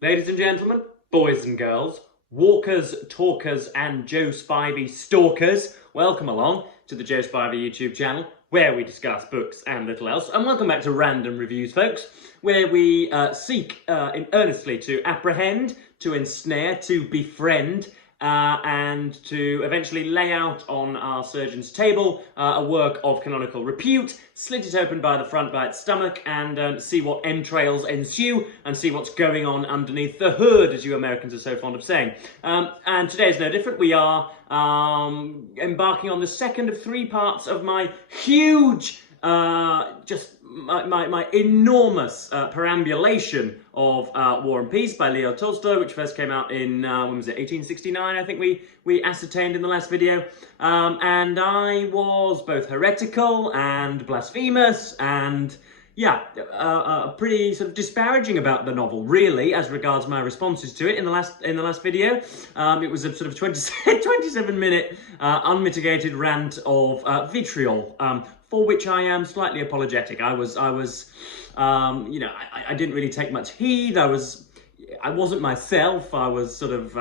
Ladies and gentlemen, boys and girls, walkers, talkers, and Joe Spivey stalkers, welcome along to the Joe Spivey YouTube channel, where we discuss books and little else. And welcome back to Random Reviews, folks, where we seek earnestly to apprehend, to ensnare, to befriend, and to eventually lay out on our surgeon's table a work of canonical repute, slit it open by the front by its stomach, and see what entrails ensue, and see what's going on underneath the hood, as you Americans are so fond of saying. And today is no different. We are embarking on the second of three parts of my huge, my enormous perambulation of War and Peace by Leo Tolstoy, which first came out in, when was it, 1869, I think we ascertained in the last video. And I was both heretical and blasphemous and, yeah, pretty sort of disparaging about the novel, really, as regards my responses to it in the last video. It was a sort of 27-minute unmitigated rant of vitriol, for which I am slightly apologetic. I was, you know, I didn't really take much heed. I wasn't myself. I was sort of,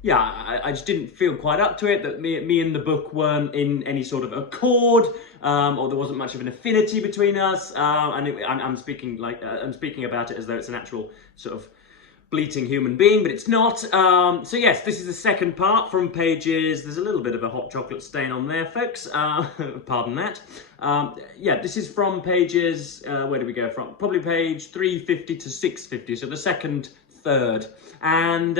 yeah, I just didn't feel quite up to it, that me and the book weren't in any sort of accord, or there wasn't much of an affinity between us, I'm speaking about it as though it's an actual sort of bleating human being, but it's not. So yes, this is the second part from pages, there's a little bit of a hot chocolate stain on there, folks, pardon that. Yeah, this is from pages, where do we go from? Probably page 350 to 650, so the second third. And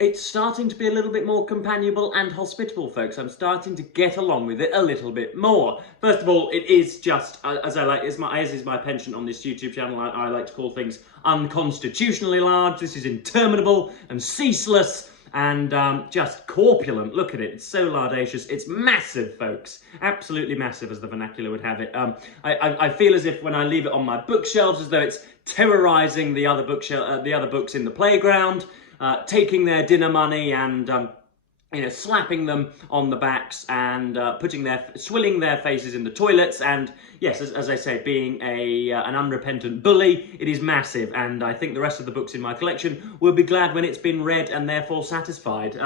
it's starting to be a little bit more companionable and hospitable, folks. I'm starting to get along with it a little bit more. First of all, it is just, as is my penchant on this YouTube channel, I like to call things unconstitutionally large. This is interminable and ceaseless and just corpulent. Look at it, it's so lardacious. It's massive, folks. Absolutely massive, as the vernacular would have it. I feel as if when I leave it on my bookshelves, as though it's terrorizing the other books in the playground, taking their dinner money and you know, slapping them on the backs and swilling their faces in the toilets, and yes, as I say, being an unrepentant bully. It is massive, and I think the rest of the books in my collection will be glad when it's been read and therefore satisfied.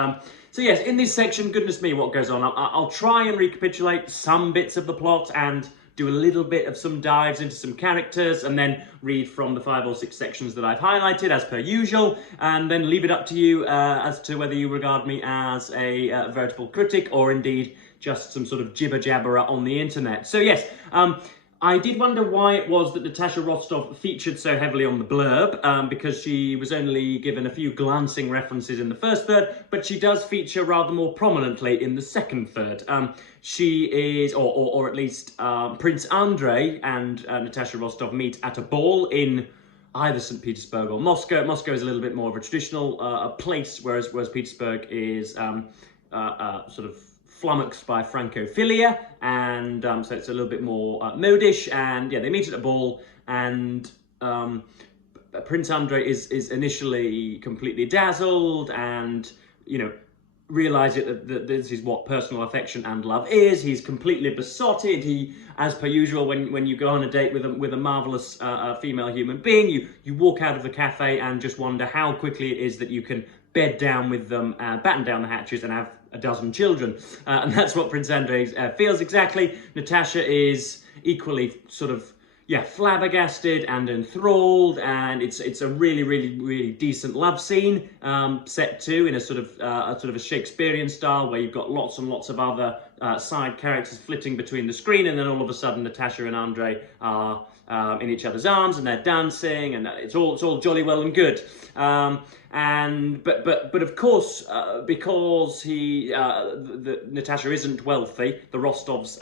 So yes, in this section, goodness me, what goes on. I'll try and recapitulate some bits of the plot and do a little bit of some dives into some characters, and then read from the 5 or 6 sections that I've highlighted, as per usual, and then leave it up to you as to whether you regard me as a veritable critic, or indeed just some sort of jibber-jabberer on the internet. So yes, I did wonder why it was that Natasha Rostov featured so heavily on the blurb, because she was only given a few glancing references in the first third, but she does feature rather more prominently in the second third. She is, or at least Prince Andre and Natasha Rostov meet at a ball in either St. Petersburg or Moscow. Moscow is a little bit more of a traditional place, whereas Petersburg is sort of flummoxed by Francophilia, and so it's a little bit more modish. And yeah, they meet at a ball, and Prince Andre is initially completely dazzled, and you know, realise that this is what personal affection and love is. He's completely besotted. He, as per usual, when you go on a date with a marvellous female human being, you walk out of the cafe and just wonder how quickly it is that you can bed down with them, batten down the hatches, and have a dozen children. And that's what Prince Andrei feels exactly. Natasha is equally sort of, yeah, flabbergasted and enthralled, and it's a really decent love scene, set to in a sort of a Shakespearean style, where you've got lots and lots of other side characters flitting between the screen, and then all of a sudden Natasha and Andre are in each other's arms, and they're dancing, and it's all jolly well and good. But of course, because Natasha isn't wealthy, the Rostovs,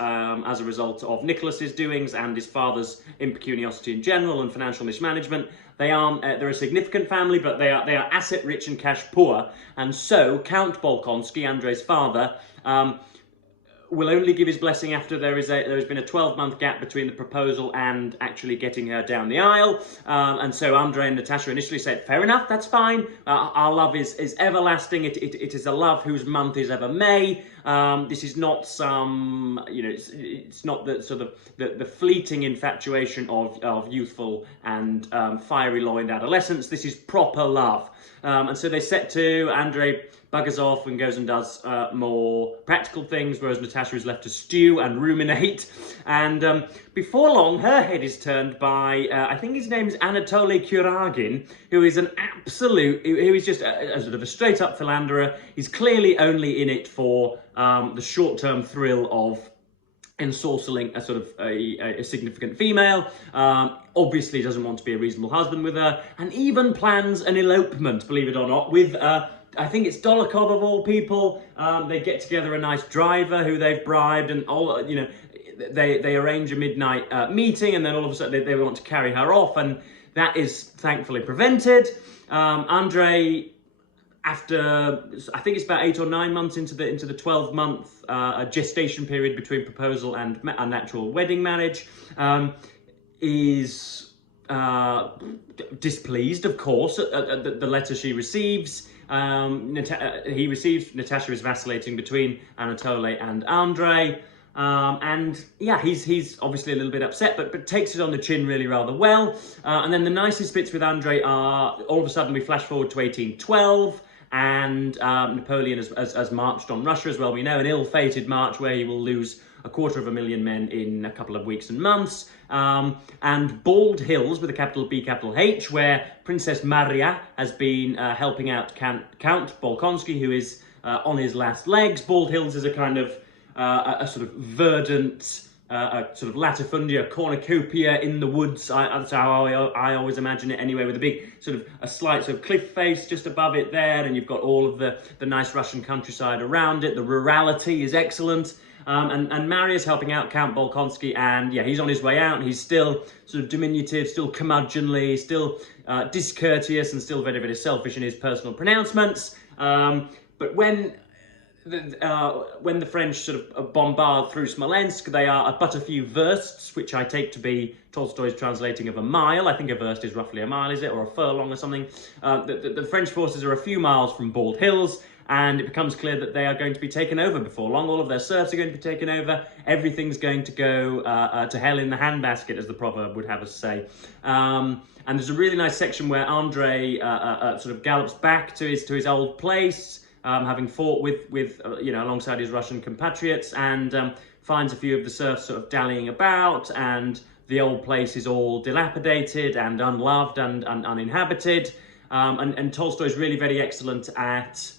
as a result of Nicholas's doings and his father's impecuniosity in general and financial mismanagement, they're a significant family, but they are asset rich and cash poor. And so Count Bolkonsky, Andrei's father, will only give his blessing after there has been a 12-month gap between the proposal and actually getting her down the aisle. And so Andre and Natasha initially said, fair enough, that's fine. Our love is everlasting. It is a love whose month is ever May. This is not some, you know, it's not the sort of the fleeting infatuation of youthful and fiery-loined adolescence. This is proper love. And so they set to, Andre buggers off and goes and does more practical things, whereas Natasha is left to stew and ruminate. And before long, her head is turned by, I think his name's Anatoly Kuragin, who is an absolute, who is just a sort of a straight-up philanderer. He's clearly only in it for the short-term thrill of ensorceling a sort of a significant female, obviously doesn't want to be a reasonable husband with her, and even plans an elopement, believe it or not, with I think it's Dolokhov of all people. They get together a nice driver who they've bribed, and all, you know, they arrange a midnight meeting, and then all of a sudden they want to carry her off, and that is thankfully prevented. Andre, after I think it's about 8 or 9 months into the 12-month gestation period between proposal and natural wedding marriage, is displeased, of course, at the letter she receives. He receives Natasha is vacillating between Anatoly and Andre. And yeah, he's obviously a little bit upset, but takes it on the chin really rather well. And then the nicest bits with Andre are, all of a sudden we flash forward to 1812, and Napoleon has marched on Russia, as well we know, an ill-fated march where he will lose 250,000 men in a couple of weeks and months. And Bald Hills, with a capital B, capital H, where Princess Maria has been helping out Count Bolkonsky, who is on his last legs. Bald Hills is a kind of a sort of verdant, a sort of latifundia, cornucopia in the woods. That's how I always imagine it anyway, with a big sort of a slight sort of cliff face just above it there, and you've got all of the nice Russian countryside around it. The rurality is excellent. And Maria's helping out Count Bolkonsky, and yeah, he's on his way out. He's still sort of diminutive, still curmudgeonly, still discourteous, and still very, very selfish in his personal pronouncements. But when the French sort of bombard through Smolensk, they are but a few versts, which I take to be Tolstoy's translating of a mile. I think a verst is roughly a mile, is it? Or a furlong or something. The French forces are a few miles from Bald Hills, and it becomes clear that they are going to be taken over before long. All of their serfs are going to be taken over. Everything's going to go to hell in the handbasket, as the proverb would have us say. And there's a really nice section where Andre sort of gallops back to his old place, having fought with alongside his Russian compatriots, and finds a few of the serfs sort of dallying about, and the old place is all dilapidated and unloved and uninhabited. And Tolstoy's really very excellent at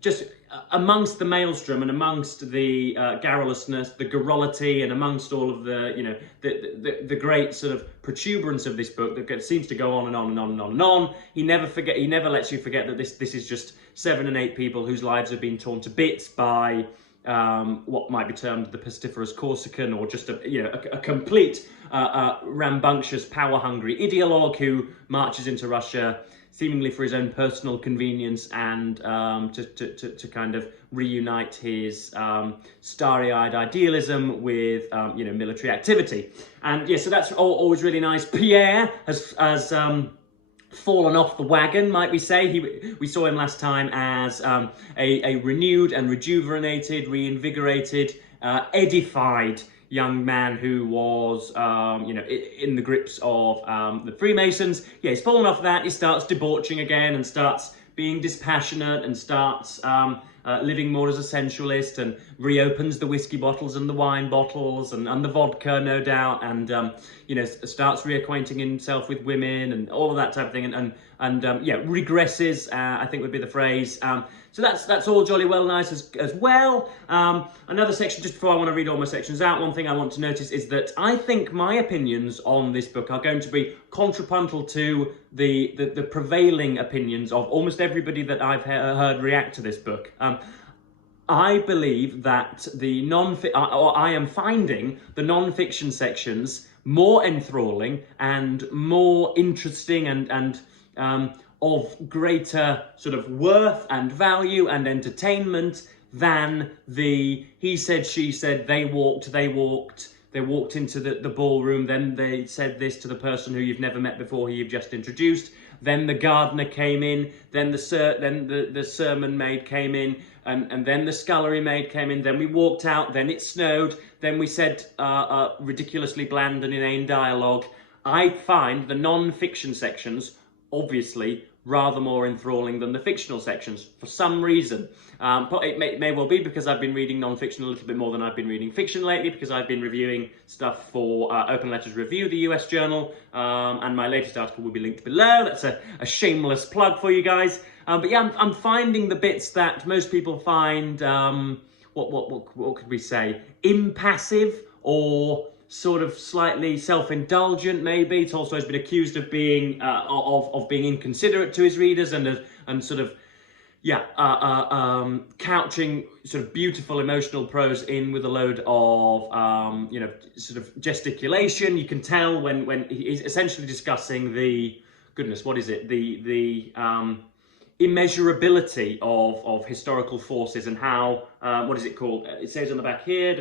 just amongst the maelstrom and amongst the garrulousness, the garrulity, and amongst all of the the great sort of protuberance of this book that seems to go on and on and on and on and on. He never lets you forget that this is just 7 and 8 people whose lives have been torn to bits by what might be termed the pestiferous Corsican, or just a complete rambunctious, power-hungry ideologue who marches into Russia seemingly for his own personal convenience and to kind of reunite his starry-eyed idealism with military activity. And yeah, so that's always really nice. Pierre has fallen off the wagon, might we say. We saw him last time as a renewed and rejuvenated, reinvigorated, edified young man who was, in the grips of the Freemasons. Yeah, he's fallen off that. He starts debauching again and starts being dispassionate and starts living more as a sensualist, and reopens the whiskey bottles and the wine bottles and the vodka, no doubt, and starts reacquainting himself with women and all of that type of thing, and regresses, I think would be the phrase. So that's all jolly well nice as well. Another section, just before I want to read all my sections out, one thing I want to notice is that I think my opinions on this book are going to be contrapuntal to the prevailing opinions of almost everybody that I've heard react to this book. I believe that I am finding the non-fiction sections more enthralling and more interesting and of greater sort of worth and value and entertainment than the he said, she said, they walked into the ballroom, then they said this to the person who you've never met before, who you've just introduced, then the gardener came in, then the sermon maid came in, and then the scullery maid came in, then we walked out, then it snowed, then we said ridiculously bland and inane dialogue. I find the non-fiction sections, obviously, rather more enthralling than the fictional sections for some reason. But it may well be because I've been reading non-fiction a little bit more than I've been reading fiction lately, because I've been reviewing stuff for Open Letters Review, the US journal, and my latest article will be linked below. That's a shameless plug for you guys. But yeah, I'm finding the bits that most people find, what could we say, impassive or sort of slightly self-indulgent, maybe. Tolstoy's been accused of being of being inconsiderate to his readers and sort of couching sort of beautiful emotional prose in with a load of you know, sort of gesticulation. You can tell when he's essentially discussing the what is it, the immeasurability of historical forces and how what is it called? It says on the back here,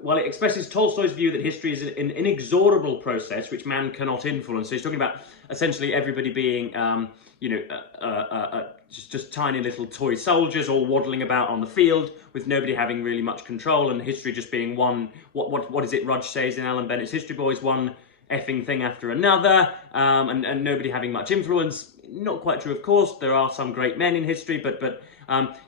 well, it expresses Tolstoy's view that history is an inexorable process which man cannot influence. So he's talking about essentially everybody being, you know, just tiny little toy soldiers all waddling about on the field with nobody having really much control, and history just being one, what is it Rudge says in Alan Bennett's History Boys, one effing thing after another, and nobody having much influence. Not quite true, of course. There are some great men in history, but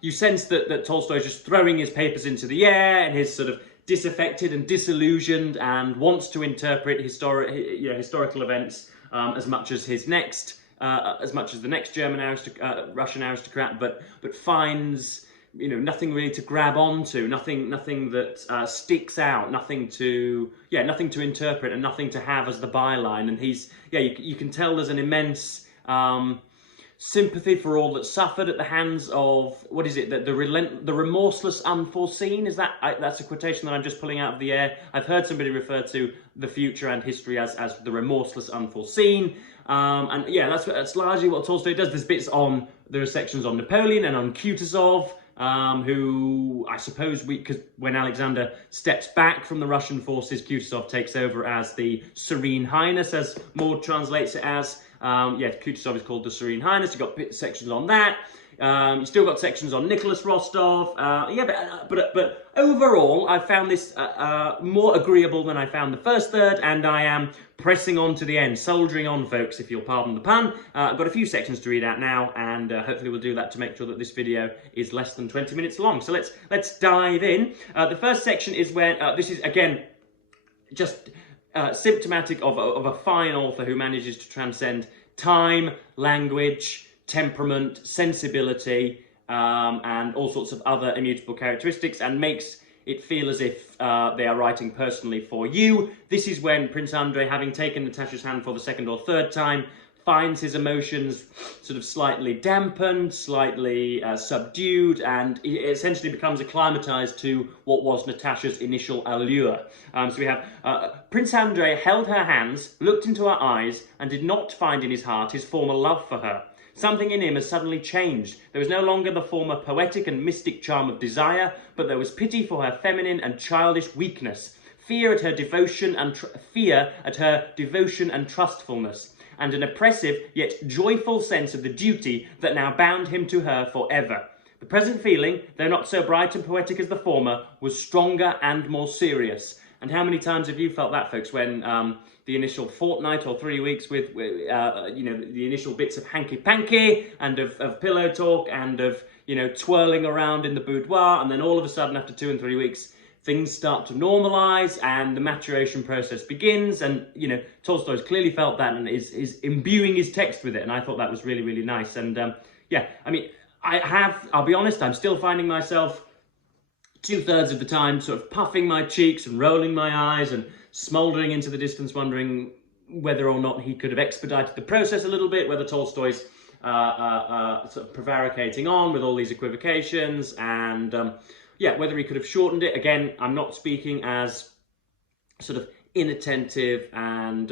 you sense that Tolstoy's just throwing his papers into the air and his sort of disaffected and disillusioned, and wants to interpret historical events as much as his next, as much as the next German Russian aristocrat, but finds, you know, nothing really to grab onto, nothing that sticks out, nothing to interpret, and nothing to have as the byline. And he's, you can tell there's an immense sympathy for all that suffered at the hands of, what is it, the remorseless unforeseen. Is that's a quotation that I'm just pulling out of the air. I've heard somebody refer to the future and history as the remorseless unforeseen. And yeah, that's largely what Tolstoy does. There are sections on Napoleon and on Kutuzov, who I suppose because when Alexander steps back from the Russian forces, Kutuzov takes over as the Serene Highness, as Maud translates it as. Kutuzov is called the Serene Highness. You've got sections on that. You still got sections on Nicholas Rostov. But overall, I found this more agreeable than I found the first third, and I am pressing on to the end, soldiering on, folks, if you'll pardon the pun. I've got a few sections to read out now, and hopefully we'll do that to make sure that this video is less than 20 minutes long. So let's dive in. The first section is when this is again just symptomatic of a fine author who manages to transcend time, language, temperament, sensibility, and all sorts of other immutable characteristics, and makes it feel as if they are writing personally for you. This is when Prince Andre, having taken Natasha's hand for the second or third time, finds his emotions sort of slightly dampened, slightly subdued, and he essentially becomes acclimatized to what was Natasha's initial allure. So we have Prince Andre held her hands, looked into her eyes, and did not find in his heart his former love for her. Something in him has suddenly changed. There was no longer the former poetic and mystic charm of desire, but there was pity for her feminine and childish weakness, fear at her devotion and trustfulness, and an oppressive yet joyful sense of the duty that now bound him to her forever. The present feeling, though not so bright and poetic as the former, was stronger and more serious. And how many times have you felt that, folks, when the initial fortnight or 3 weeks with you know, the initial bits of hanky-panky and of pillow talk and of, you know, twirling around in the boudoir, and then all of a sudden after 2 and 3 weeks, things start to normalize and the maturation process begins. And, you know, Tolstoy's clearly felt that and is imbuing his text with it. And I thought that was really, really nice. And yeah, I mean, I'll be honest, I'm still finding myself 2/3 of the time sort of puffing my cheeks and rolling my eyes and smouldering into the distance, wondering whether or not he could have expedited the process a little bit, whether Tolstoy's sort of prevaricating on with all these equivocations, and yeah, whether he could have shortened it. Again, I'm not speaking as sort of inattentive and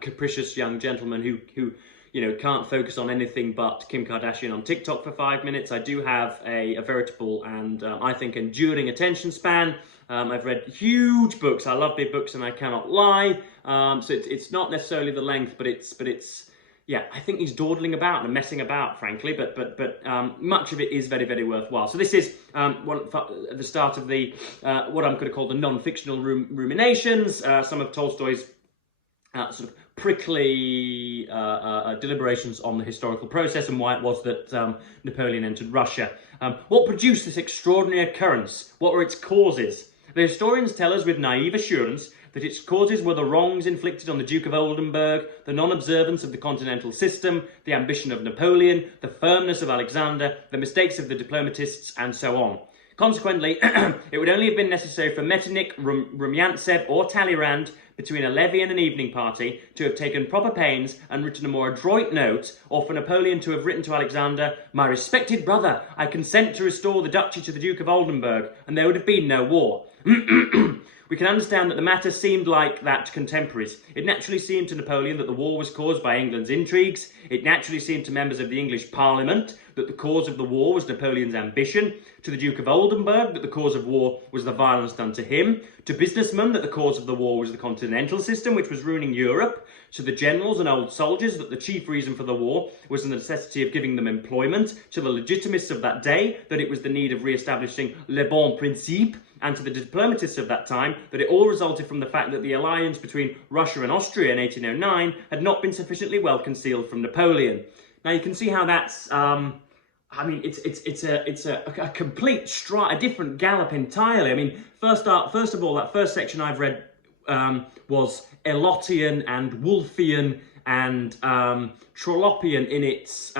capricious young gentleman who you know, can't focus on anything but Kim Kardashian on TikTok for 5 minutes. I do have a veritable and I think enduring attention span. I've read huge books. I love big books, and I cannot lie. So it's not necessarily the length, but it's yeah, I think he's dawdling about and messing about, frankly, but much of it is very, very worthwhile. So this is at the start of the what I'm going to call the non-fictional ruminations, some of Tolstoy's sort of prickly deliberations on the historical process and why it was that Napoleon entered Russia. What produced this extraordinary occurrence? What were its causes? The historians tell us with naive assurance that its causes were the wrongs inflicted on the Duke of Oldenburg, the non-observance of the continental system, the ambition of Napoleon, the firmness of Alexander, the mistakes of the diplomatists, and so on. Consequently, it would only have been necessary for Metternich, Rumyantsev, or Talleyrand, between a levee and an evening party, to have taken proper pains and written a more adroit note, or for Napoleon to have written to Alexander, "My respected brother, I consent to restore the duchy to the Duke of Oldenburg," and there would have been no war. We can understand that the matter seemed like that to contemporaries. It naturally seemed to Napoleon that the war was caused by England's intrigues. It naturally seemed to members of the English Parliament that the cause of the war was Napoleon's ambition. To the Duke of Oldenburg that the cause of war was the violence done to him. To businessmen that the cause of the war was the continental system, which was ruining Europe. To the generals and old soldiers that the chief reason for the war was the necessity of giving them employment. To the legitimists of that day that it was the need of re-establishing les bons principes. And to the diplomatists of that time, that it all resulted from the fact that the alliance between Russia and Austria in 1809 had not been sufficiently well concealed from Napoleon. Now you can see how that's, I mean, it's a complete stride, a different gallop entirely. I mean, first of all, that first section I've read was Elotian and Wolfian and Trollopian in its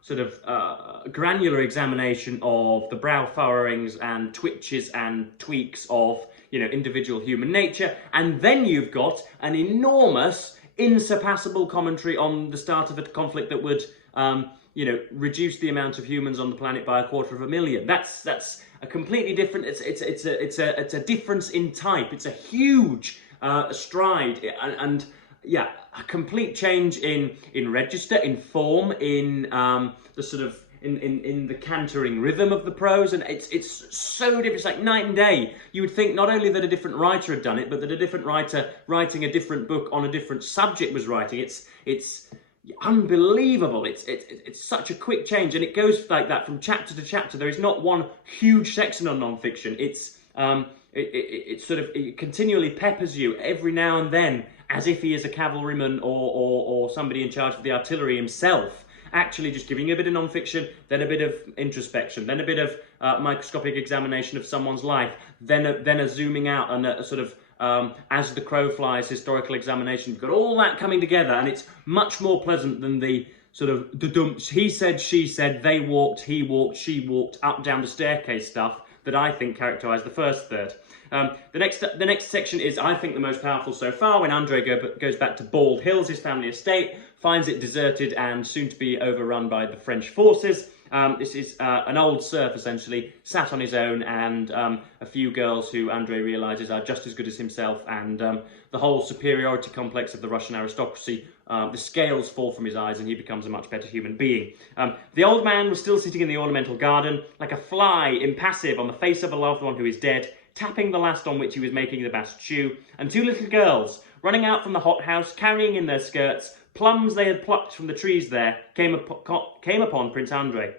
sort of granular examination of the brow furrowings and twitches and tweaks of, you know, individual human nature. And then you've got an enormous, insurpassable commentary on the start of a conflict that would, you know, reduce the amount of humans on the planet by 250,000. That's a completely different. It's a difference in type. It's a huge stride and yeah, a complete change in register, in form, in the sort of in the cantering rhythm of the prose, and it's so different. It's like night and day. You would think not only that a different writer had done it, but that a different writer writing a different book on a different subject was writing. It's unbelievable. It's such a quick change, and it goes like that from chapter to chapter. There is not one huge section on non-fiction. It continually peppers you every now and then, as if he is a cavalryman or somebody in charge of the artillery himself, actually just giving you a bit of non-fiction, then a bit of introspection, then a bit of microscopic examination of someone's life, then a zooming out and a sort of as the crow flies historical examination. You've got all that coming together, and it's much more pleasant than the sort of the dumps, he said, she said, they walked, he walked, she walked, up down the staircase stuff that I think characterised the first third. The next section is, I think, the most powerful so far, when Andre goes back to Bald Hills, his family estate, finds it deserted and soon to be overrun by the French forces. This is an old serf, essentially, sat on his own, and a few girls who Andre realises are just as good as himself, and the whole superiority complex of the Russian aristocracy, the scales fall from his eyes and he becomes a much better human being. The old man was still sitting in the ornamental garden, like a fly, impassive, on the face of a loved one who is dead, tapping the last on which he was making the bast shoe, and two little girls, running out from the hothouse, carrying in their skirts plums they had plucked from the trees there, came upon Prince Andre.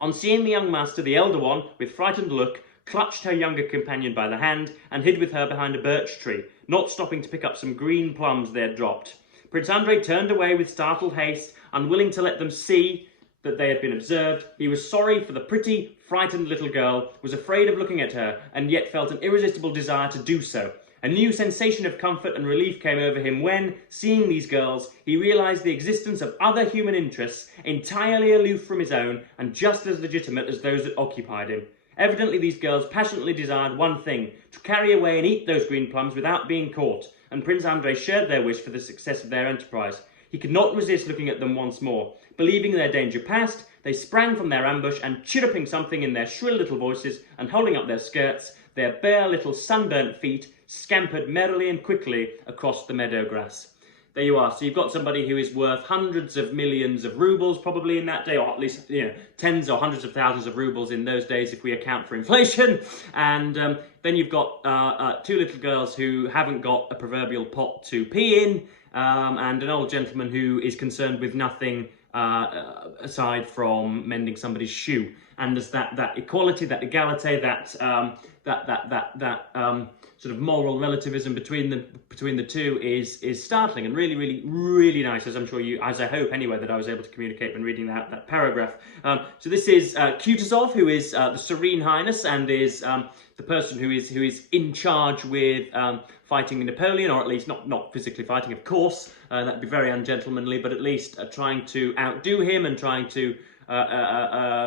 On seeing the young master, the elder one, with frightened look, clutched her younger companion by the hand and hid with her behind a birch tree, not stopping to pick up some green plums they had dropped. Prince Andre turned away with startled haste, unwilling to let them see that they had been observed. He was sorry for the pretty, frightened little girl, was afraid of looking at her, and yet felt an irresistible desire to do so. A new sensation of comfort and relief came over him when, seeing these girls, he realised the existence of other human interests entirely aloof from his own and just as legitimate as those that occupied him. Evidently these girls passionately desired one thing, to carry away and eat those green plums without being caught, and Prince Andre shared their wish for the success of their enterprise. He could not resist looking at them once more. Believing their danger past, they sprang from their ambush and, chirruping something in their shrill little voices and holding up their skirts, their bare little sunburnt feet scampered merrily and quickly across the meadow grass. There you are. So you've got somebody who is worth hundreds of millions of rubles probably in that day, or at least, you know, tens or hundreds of thousands of rubles in those days if we account for inflation. And then you've got two little girls who haven't got a proverbial pot to pee in, and an old gentleman who is concerned with nothing aside from mending somebody's shoe. And there's that equality, that egalite, that sort of moral relativism between the two is startling and really nice, as I'm sure you, as I hope anyway, that I was able to communicate when reading that paragraph. So this is Kutuzov, who is the Serene Highness and is the person who is in charge with fighting Napoleon, or at least not physically fighting, of course. That'd be very ungentlemanly, but at least trying to outdo him and trying to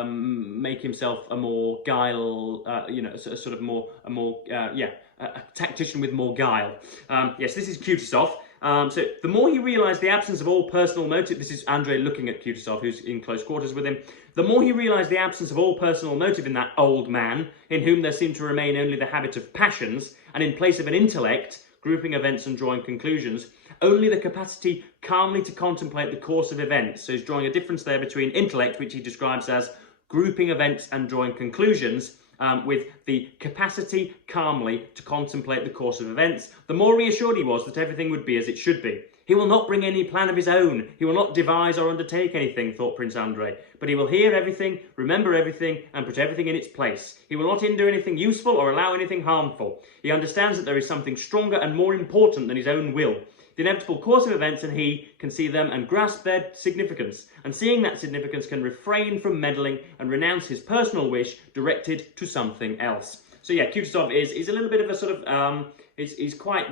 make himself a more guile, a tactician with more guile. Yes, this is Kutuzov. So the more he realised the absence of all personal motive, this is Andre looking at Kutuzov, who's in close quarters with him. The more he realised the absence of all personal motive in that old man, in whom there seemed to remain only the habit of passions, and in place of an intellect, grouping events and drawing conclusions, only the capacity calmly to contemplate the course of events. So he's drawing a difference there between intellect, which he describes as grouping events and drawing conclusions, with the capacity calmly to contemplate the course of events. The more reassured he was that everything would be as it should be. He will not bring any plan of his own. He will not devise or undertake anything, thought Prince Andre. But he will hear everything, remember everything, and put everything in its place. He will not hinder anything useful or allow anything harmful. He understands that there is something stronger and more important than his own will. The inevitable course of events, and he can see them and grasp their significance. And seeing that significance, can refrain from meddling and renounce his personal wish directed to something else. So yeah, Kutuzov is a little bit of a sort of he's quite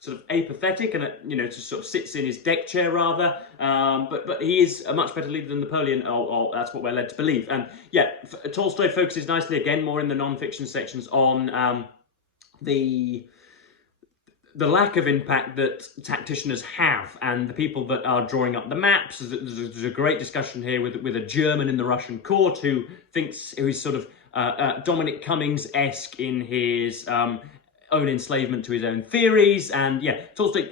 sort of apathetic, and just sort of sits in his deck chair rather. But he is a much better leader than Napoleon. Or that's what we're led to believe. And yeah, Tolstoy focuses nicely again more in the non-fiction sections on the lack of impact that tacticians have, and the people that are drawing up the maps. There's a great discussion here with a German in the Russian court who is sort of Dominic Cummings-esque in his own enslavement to his own theories. And yeah, Tolstoy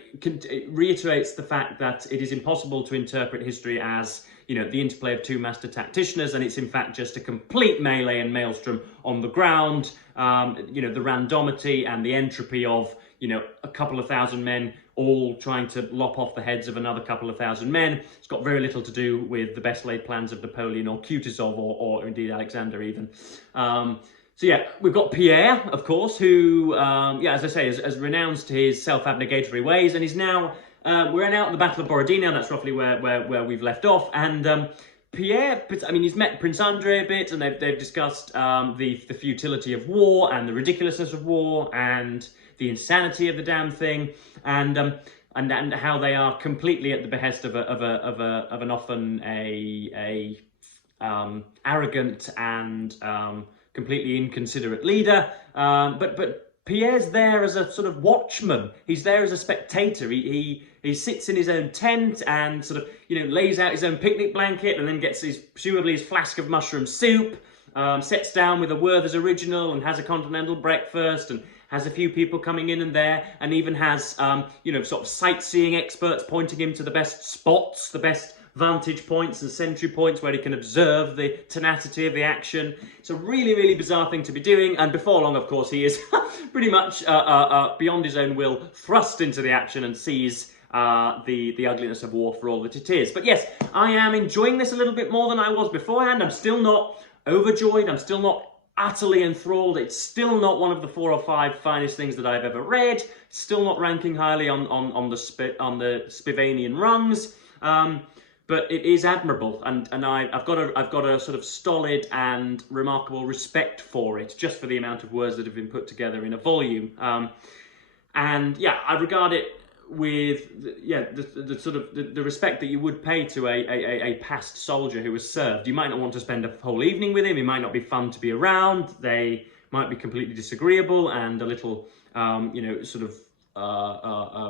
reiterates the fact that it is impossible to interpret history as the interplay of two master tacticians, and it's in fact just a complete melee and maelstrom on the ground. The randomity and the entropy of a couple of thousand men all trying to lop off the heads of another couple of thousand men. It's got very little to do with the best laid plans of Napoleon or Kutuzov or indeed Alexander even. So yeah, we've got Pierre, of course, who, as I say, has renounced his self-abnegatory ways, and is now, we're now at the Battle of Borodino. That's roughly where we've left off. And Pierre, he's met Prince Andre a bit, and they've discussed the futility of war and the ridiculousness of war and the insanity of the damn thing, and how they are completely at the behest of an often arrogant and completely inconsiderate leader. But Pierre's there as a sort of watchman. He's there as a spectator. He sits in his own tent and sort of lays out his own picnic blanket, and then gets presumably his flask of mushroom soup, sits down with a Werther's original and has a continental breakfast, and has a few people coming in and there, and even has sort of sightseeing experts pointing him to the best spots, the best vantage points and sentry points where he can observe the tenacity of the action. It's a really bizarre thing to be doing, and before long, of course, he is pretty much beyond his own will, thrust into the action and sees the ugliness of war for all that it is. But yes, I am enjoying this a little bit more than I was beforehand. I'm still not overjoyed. I'm still not utterly enthralled. It's still not one of the 4 or 5 finest things that I've ever read. Still not ranking highly on the Spivanian rungs. But it is admirable, and I've got a sort of stolid and remarkable respect for it, just for the amount of words that have been put together in a volume. And yeah, I regard it with the respect that you would pay to a past soldier who has served. You might not want to spend a whole evening with him. He might not be fun to be around. They might be completely disagreeable and a little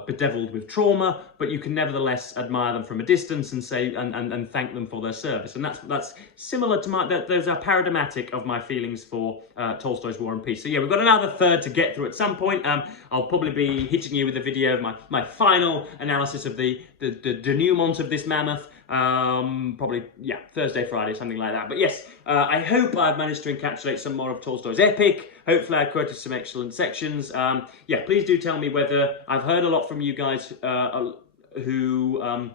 bedeviled with trauma, but you can nevertheless admire them from a distance and say and thank them for their service. And that's similar to those are paradigmatic of my feelings for Tolstoy's War and Peace. So yeah, we've got another third to get through at some point. I'll probably be hitting you with a video of my final analysis of the denouement of this mammoth. Probably, yeah, Thursday, Friday, something like that. But yes, I hope I've managed to encapsulate some more of Tolstoy's epic. Hopefully I quoted some excellent sections. Yeah, please do tell me whether, I've heard a lot from you guys who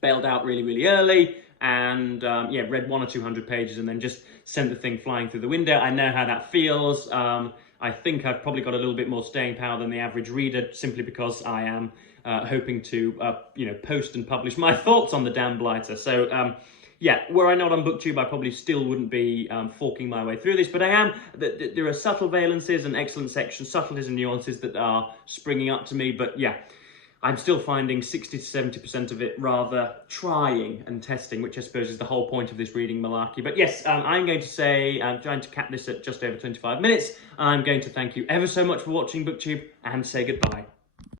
bailed out really, really early and yeah, read 100 or 200 pages and then just sent the thing flying through the window. I know how that feels. I think I've probably got a little bit more staying power than the average reader, simply because I am hoping to post and publish my thoughts on the damn blighter. So yeah, were I not on BookTube, I probably still wouldn't be forking my way through this, but I am. There are subtle valences and excellent sections, subtleties and nuances that are springing up to me, but yeah, I'm still finding 60 to 70% of it rather trying and testing, which I suppose is the whole point of this reading malarkey. But yes, I'm going to say, I'm trying to cap this at just over 25 minutes. I'm going to thank you ever so much for watching BookTube and say goodbye.